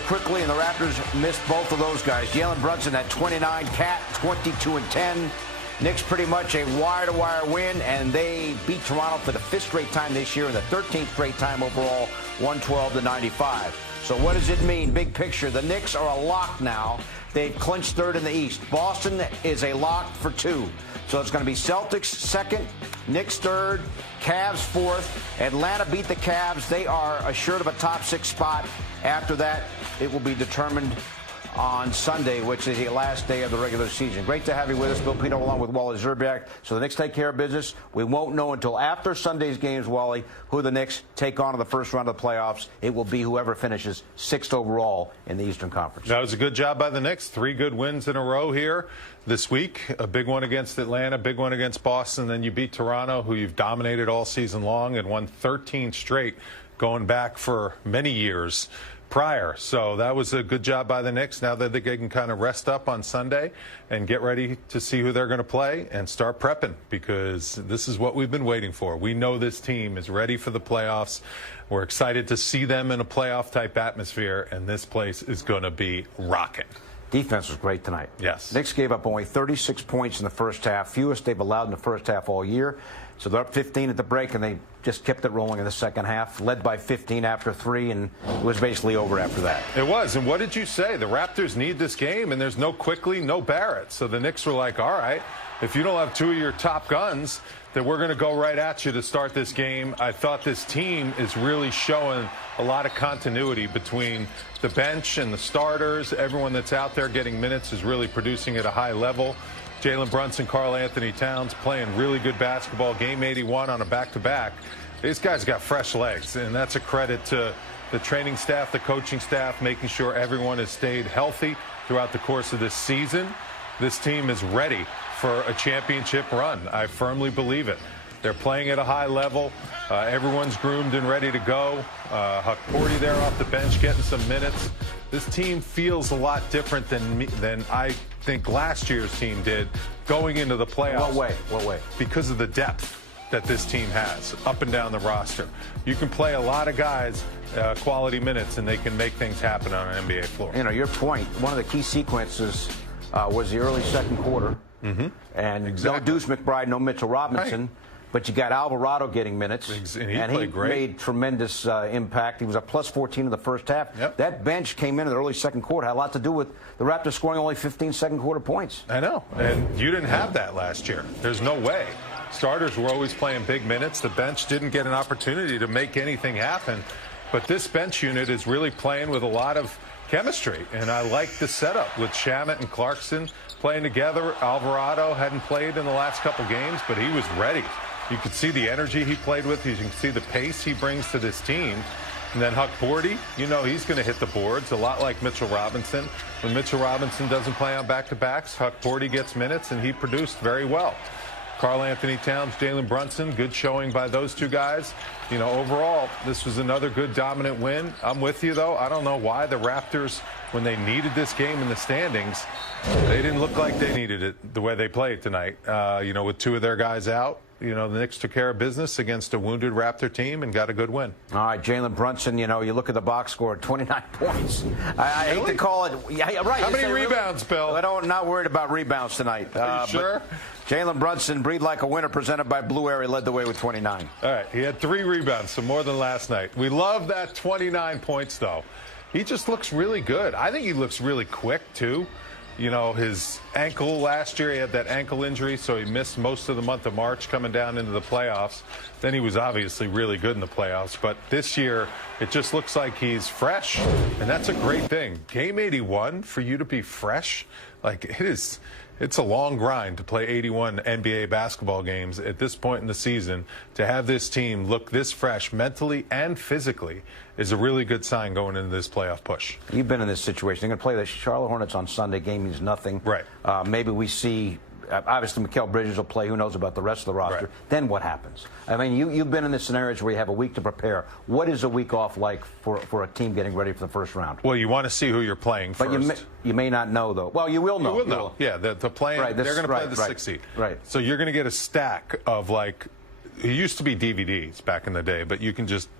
quickly, and the Raptors missed both of those guys. Jalen Brunson had 29, Cat 22-10. Knicks pretty much a wire-to-wire win, and they beat Toronto for the 5th straight time this year and the 13th straight time overall, 112-95. So what does it mean? Big picture, the Knicks are a lock now. They've clinched 3rd in the East. Boston is a lock for 2. So it's going to be Celtics 2nd, Knicks 3rd, Cavs 4th. Atlanta beat the Cavs. They are assured of a top 6 spot. After that, it will be determined on Sunday, which is the last day of the regular season. Great to have you with us, Bill Pino, along with Wally Zerbiak. So the Knicks take care of business. We won't know until after Sunday's games, Wally, who the Knicks take on in the first round of the playoffs. It will be whoever finishes 6th overall in the Eastern Conference. That was a good job by the Knicks. 3 good wins in a row here this week. A big one against Atlanta, big one against Boston. Then you beat Toronto, who you've dominated all season long and won 13 straight, going back for many years prior. So that was a good job by the Knicks. Now that they can kind of rest up on Sunday and get ready to see who they're going to play and start prepping, because this is what we've been waiting for. We know this team is ready for the playoffs. We're excited to see them in a playoff type atmosphere, and this place is going to be rocking. Defense was great tonight. Yes. Knicks gave up only 36 points in the first half, fewest they've allowed in the first half all year. So they're up 15 at the break, and they just kept it rolling in the second half, led by 15 after 3, and it was basically over after that. It was. And what did you say? The Raptors need this game, and there's no Quickly, no Barrett. So the Knicks were like, all right, if you don't have 2 of your top guns, then we're going to go right at you to start this game. I thought this team is really showing a lot of continuity between the bench and the starters. Everyone that's out there getting minutes is really producing at a high level. Jalen Brunson, Karl Anthony Towns playing really good basketball. Game 81 on a back-to-back. These guys got fresh legs, and that's a credit to the training staff, the coaching staff, making sure everyone has stayed healthy throughout the course of this season. This team is ready for a championship run. I firmly believe it. They're playing at a high level. Everyone's groomed and ready to go. Huck Porty there off the bench getting some minutes. This team feels a lot different than I think last year's team did going into the playoffs. What way? What way? Because of the depth that this team has up and down the roster. You can play a lot of guys quality minutes, and they can make things happen on an NBA floor. You know, your point, one of the key sequences was the early second quarter. And exactly. No Deuce McBride, no Mitchell Robinson. Right. But you got Alvarado getting minutes, and he played great. Made tremendous impact. He was a plus 14 in the first half. Yep. That bench came in the early second quarter, had a lot to do with the Raptors scoring only 15 second quarter points. I know, and you didn't have that last year. There's no way. Starters were always playing big minutes. The bench didn't get an opportunity to make anything happen. But this bench unit is really playing with a lot of chemistry, and I like the setup with Shamet and Clarkson playing together. Alvarado hadn't played in the last couple games, but he was ready. You could see the energy he played with. You can see the pace he brings to this team. And then Huck Porty, you know he's going to hit the boards, a lot like Mitchell Robinson. When Mitchell Robinson doesn't play on back-to-backs, Huck Porty gets minutes, and he produced very well. Karl Anthony Towns, Jalen Brunson, good showing by those two guys. You know, overall, this was another good dominant win. I'm with you, though. I don't know why the Raptors, when they needed this game in the standings, they didn't look like they needed it the way they played tonight. You know, with 2 of their guys out. You know, the Knicks took care of business against a wounded Raptor team and got a good win. All right, Jalen Brunson, you know, you look at the box score, 29 points. I hate to call it. Yeah, right. How many rebounds, Bill? I'm not worried about rebounds tonight. Are you sure? Jalen Brunson, breathed like a winner, presented by Blue Air. He led the way with 29. All right, he had 3 rebounds, so more than last night. We love that 29 points, though. He just looks really good. I think he looks really quick, too. You know, his ankle last year, he had that ankle injury, so he missed most of the month of March coming down into the playoffs. Then he was obviously really good in the playoffs. But this year, it just looks like he's fresh, and that's a great thing. Game 81, for you to be fresh, like it's a long grind to play 81 NBA basketball games at this point in the season. To have this team look this fresh mentally and physically is a really good sign going into this playoff push. You've been in this situation. They're going to play the Charlotte Hornets on Sunday. Game means nothing. Right. Maybe we see, obviously, Mikal Bridges will play. Who knows about the rest of the roster? Right. Then what happens? I mean, you've been in this scenarios where you have a week to prepare. What is a week off like for a team getting ready for the first round? Well, you want to see who you're playing first. But you may not know, though. Well, you will know. You will know. Yeah, the playing, right, they're going to play the 6th seed. Right. So you're going to get a stack of, like, it used to be DVDs back in the day, but you can just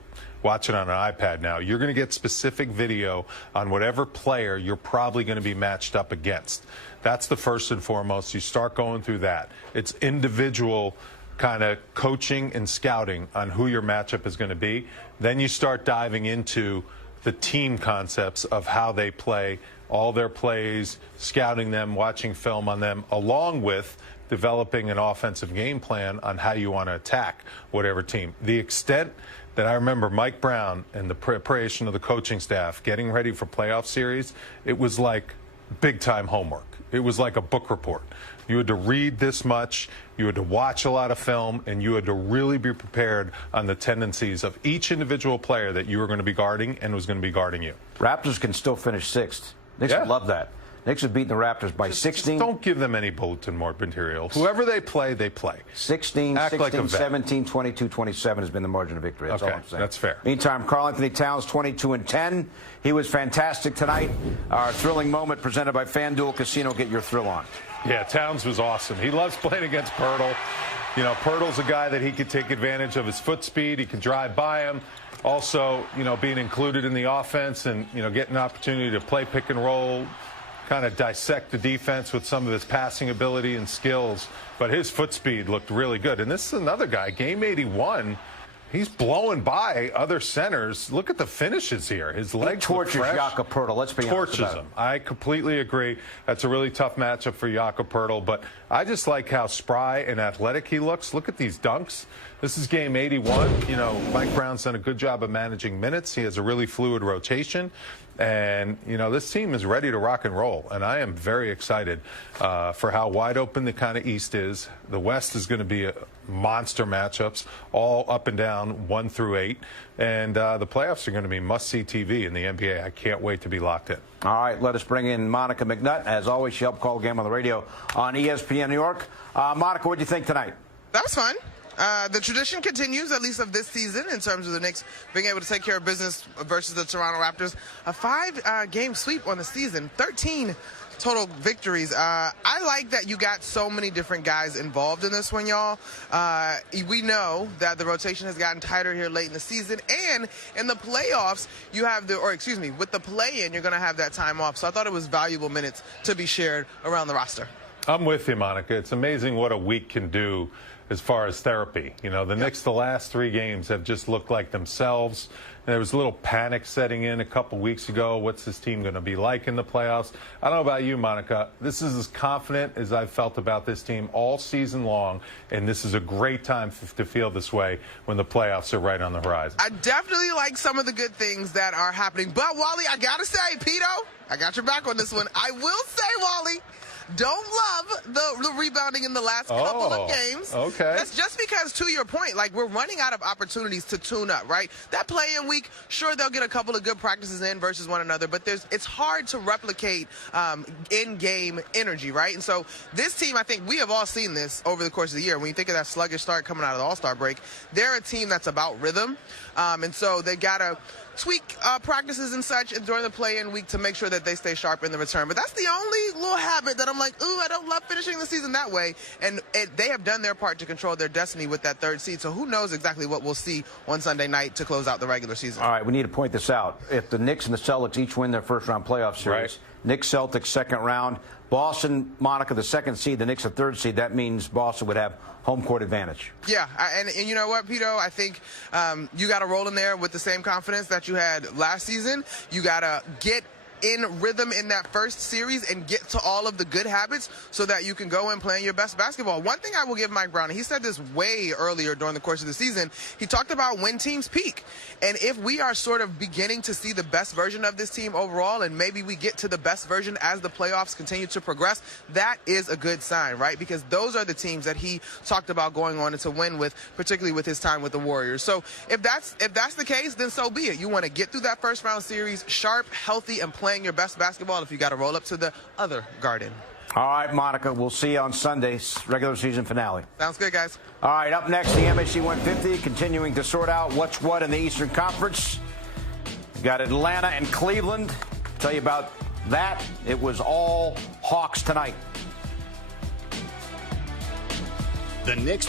watch it on an iPad now. You're going to get specific video on whatever player you're probably going to be matched up against. That's the first and foremost. You start going through that. It's individual kind of coaching and scouting on who your matchup is going to be. Then you start diving into the team concepts of how they play, all their plays, scouting them, watching film on them, along with developing an offensive game plan on how you want to attack whatever team. The extent that I remember Mike Brown and the preparation of the coaching staff getting ready for playoff series, it was like big-time homework. It was like a book report. You had to read this much, you had to watch a lot of film, and you had to really be prepared on the tendencies of each individual player that you were going to be guarding and was going to be guarding you. Raptors can still finish sixth. Knicks would love that. Knicks have beaten the Raptors by 16. Just don't give them any bulletin board material. Whoever they play, they play. 16, Act 16, like 17, 22, 27 has been the margin of victory. That's all I'm saying. That's fair. Meantime, Karl-Anthony Towns, 22 and 10. He was fantastic tonight. Our thrilling moment presented by FanDuel Casino. Get your thrill on. Yeah, Towns was awesome. He loves playing against Pirtle. You know, Pirtle's a guy that he could take advantage of his foot speed. He can drive by him. Also, you know, being included in the offense and, you know, getting an opportunity to play pick and roll, kind of dissect the defense with some of his passing ability and skills. But his foot speed looked really good. And this is another guy, game 81. He's blowing by other centers. Look at the finishes here. His legs torches Jakob Poeltl. Let's be honest about it. Torches him. I completely agree. That's a really tough matchup for Jakob Poeltl. But I just like how spry and athletic he looks. Look at these dunks. This is game 81. You know, Mike Brown's done a good job of managing minutes. He has a really fluid rotation. And, you know, this team is ready to rock and roll. And I am very excited for how wide open the kind of East is. The West is going to be monster matchups, all up and down, 1 through 8. And the playoffs are going to be must-see TV in the NBA. I can't wait to be locked in. All right, let us bring in Monica McNutt. As always, she helped call the game on the radio on ESPN New York. Monica, what did you think tonight? That was fun. The tradition continues, at least of this season, in terms of the Knicks being able to take care of business versus the Toronto Raptors. A 5-game sweep on the season, 13 total victories. I like that you got so many different guys involved in this one, y'all. We know that the rotation has gotten tighter here late in the season, and in the playoffs, you have with the play-in, you're going to have that time off. So I thought it was valuable minutes to be shared around the roster. I'm with you, Monica. It's amazing what a week can do as far as therapy. You know, the Knicks, the last 3 games have just looked like themselves. There was a little panic setting in a couple weeks ago. What's this team going to be like in the playoffs? I don't know about you, Monica. This is as confident as I've felt about this team all season long, and this is a great time to feel this way when the playoffs are right on the horizon. I definitely like some of the good things that are happening. But, Wally, I got to say, Pito, I got your back on this one. I will say, Wally, don't love the rebounding in the last couple of games. Okay. That's just because, to your point, like, we're running out of opportunities to tune up, right? That play-in week, sure, they'll get a couple of good practices in versus one another, but it's hard to replicate in-game energy, right? And so this team, I think we have all seen this over the course of the year. When you think of that sluggish start coming out of the All-Star break, they're a team that's about rhythm, and so they got to tweak practices and such during the play-in week to make sure that they stay sharp in the return. But that's the only little habit that I'm like, ooh, I don't love finishing the season that way. And they have done their part to control their destiny with that 3rd seed. So who knows exactly what we'll see on Sunday night to close out the regular season. All right, we need to point this out. If the Knicks and the Celtics each win their first-round playoff series, Knicks, Celtics, second round, Boston, Monica, the 2nd seed, the Knicks, the 3rd seed, that means Boston would have home court advantage. Yeah, and you know what, Pito? I think you got to roll in there with the same confidence that you had last season. You got to get in rhythm in that first series and get to all of the good habits so that you can go and play your best basketball. One thing I will give Mike Brown, and he said this way earlier during the course of the season, he talked about when teams peak. And if we are sort of beginning to see the best version of this team overall, and maybe we get to the best version as the playoffs continue to progress, that is a good sign, right? Because those are the teams that he talked about going on to win with, particularly with his time with the Warriors. So if that's the case, then so be it. You want to get through that first round series sharp, healthy, and playing your best basketball if you got to roll up to the other Garden. All right, Monica, we'll see you on Sunday's regular season finale. Sounds good, guys. All right, up next, the MSC 150, continuing to sort out what's what in the Eastern Conference. We've got Atlanta and Cleveland. Tell you about that. It was all Hawks tonight. The Knicks